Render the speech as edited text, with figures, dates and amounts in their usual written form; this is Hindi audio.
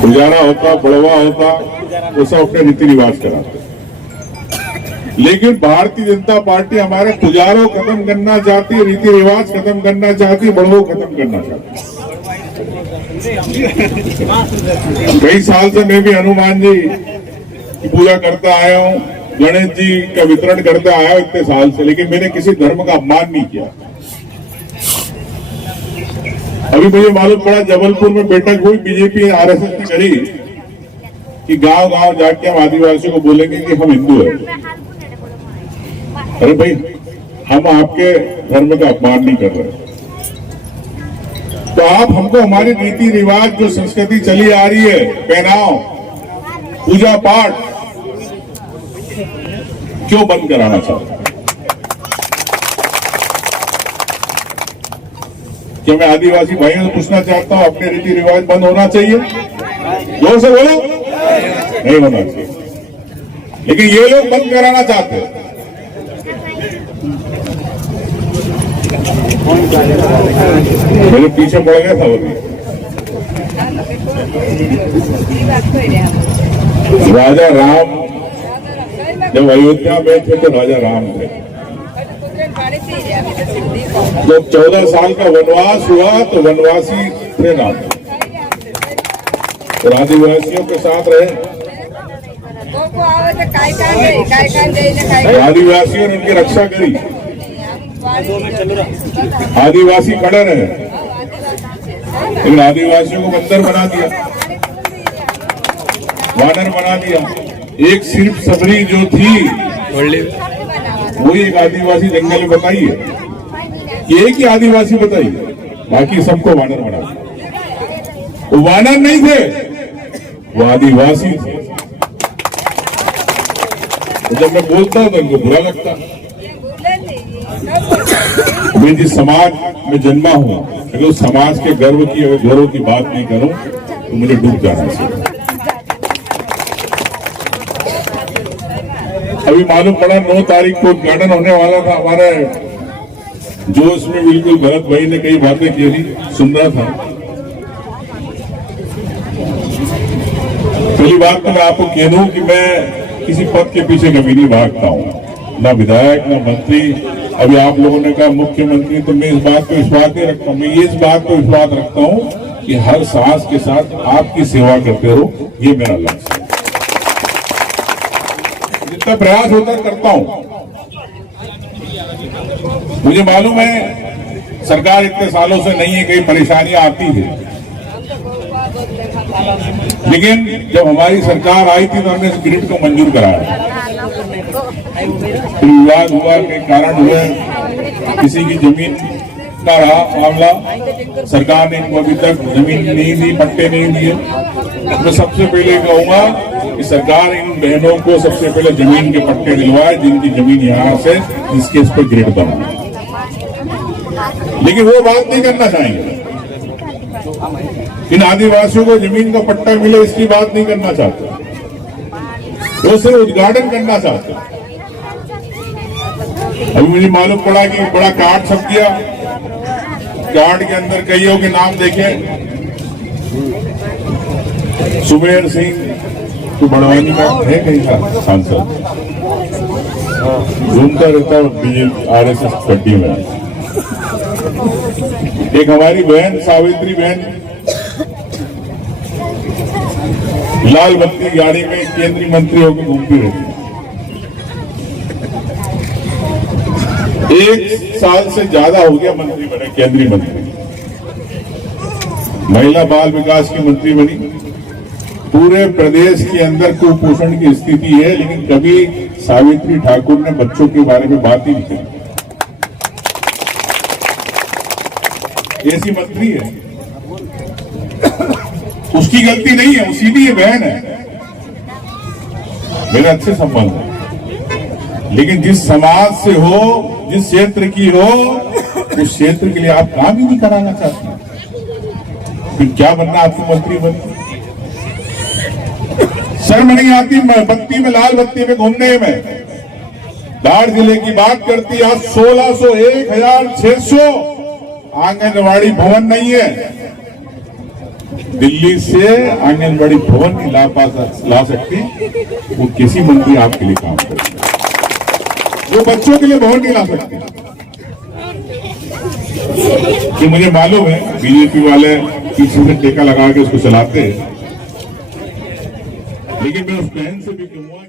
पुजारा होता, बड़वा होता, वो सब अपने रीति रिवाज कराते। लेकिन भारतीय जनता पार्टी हमारे पुजारों खत्म करना चाहती है, रीति रिवाज खत्म करना चाहती है, बड़वों खत्म करना चाहती है। कई साल से मैं भी हनुमान जी की पूजा करता आया हूँ, गणेश जी का वितरण करता आया हूँ इतने साल से, लेकिन मैंने किसी धर्म का अपमान नहीं किया। अभी मुझे मालूम पड़ा जबलपुर में बैठक हुई बीजेपी आरएसएस ने करी कि गांव गांव जाके हम आदिवासियों को बोलेंगे कि हम हिंदू हैं। अरे भाई, हम आपके धर्म का अपमान नहीं कर रहे, तो आप हमको हमारी रीति रिवाज जो संस्कृति चली आ रही है, पहनाव, पूजा पाठ, क्यों बंद कराना चाहते हैं? क्या मैं आदिवासी भाइयों से पूछना चाहता हूं, अपने रीति रिवाज बंद होना चाहिए? जोर से बोलो, नहीं होना चाहिए। लेकिन ये लोग बंद कराना चाहते हैं। मेरे पीछे पड़ गया था वो भी। राजा राम जब अयोध्या में थे तो राजा राम थे। जब 14 साल का वनवास हुआ तो वनवासी थे राम, और आदिवासियों के साथ रहे। आदिवासियों ने उनकी रक्षा करी, आदिवासी खड़े रहे, लेकिन आदिवासियों को बंदर बना दिया, वानर बना दिया। एक सिर्फ सबरी जो थी वो एक आदिवासी जंगल में बताइए, एक ही आदिवासी बताइए, बाकी सबको वानर बना दिया। वो वानर नहीं थे, वो आदिवासी थे। तो जब मैं बोलता हूं तो उनको बुरा लगता। मैं जिस समाज में जन्मा हूं, अगर उस समाज के गर्व की अगर गौरव की बात नहीं करूं तो मुझे डूब जाना चाहिए। अभी मालूम पड़ा 9 तारीख को उद्घाटन होने वाला था हमारे, जो इसमें बिल्कुल भरत भाई ने कई बातें की थी, सुन रहा था। पहली बात तो मैं आपको कह दूं कि मैं किसी पद के पीछे कभी नहीं भागता हूं, ना विधायक ना मंत्री। अभी आप लोगों ने कहा मुख्यमंत्री, तो मैं इस बात को विश्वास नहीं रखता हूं। मैं इस बात को विश्वास रखता हूं कि हर सांस के साथ आपकी सेवा करते रहो, ये मेरा लक्ष्य है। जितना प्रयास होता करता हूं। मुझे मालूम है सरकार इतने सालों से नहीं है, कई परेशानियां आती है, लेकिन जब हमारी सरकार आई थी तो हमने इस ग्रिड को मंजूर कराया। विवाद हुआ के कारण हुए, किसी की जमीन का रहा मामला, सरकार ने इनको अभी तक जमीन नहीं दी, पट्टे नहीं दिए। मैं सबसे पहले कहूंगा कि सरकार इन बहनों को सबसे पहले जमीन के पट्टे दिलवाए, जिनकी जमीन यहाँ से जिसके इस पर ग्रिड बना। लेकिन वो बात नहीं करना चाहेंगे, इन आदिवासियों को जमीन का पट्टा मिले इसकी बात नहीं करना चाहते, वो सिर्फ उद्घाटन करना चाहते। अभी मुझे मालूम पड़ा कि बड़ा कार्ड छप गया, कार्ड के अंदर कईयों के नाम देखे, सुमेर सिंह तो बड़वानी का है कहीं का सांसद, घूमता रहता है बीजेपी आरएसएस पट्टी में। एक हमारी बहन सावित्री बहन लाल बत्ती गाड़ी में केंद्रीय मंत्री होकर घूमती रहती। 1 साल से ज्यादा हो गया मंत्री बने, केंद्रीय मंत्री, महिला बाल विकास की मंत्री बनी। पूरे प्रदेश के अंदर कुपोषण की स्थिति है, लेकिन कभी सावित्री ठाकुर ने बच्चों के बारे में बात ही नहीं की। ऐसी मंत्री है, उसकी गलती नहीं है, वो सीधी ये बहन है, मेरे अच्छे संबंध है। लेकिन जिस समाज से हो, जिस क्षेत्र की हो, उस क्षेत्र के लिए आप काम ही नहीं कराना चाहते, फिर क्या बनना आपको मंत्री बनना? शर्म नहीं आती बत्ती में, लाल बत्ती में घूमने में? धार जिले की बात करती, आज 1600 1600 आंगनवाड़ी भवन नहीं है। दिल्ली से आंगनवाड़ी भवन नहीं ला सकती वो किसी मंत्री आपके लिए काम करे। वो बच्चों के लिए भवन नहीं ला सकती। कि मुझे मालूम है बीजेपी वाले पीछे से टेका लगा के उसको चलाते हैं, लेकिन मैं उस बहन से भी कहूंगा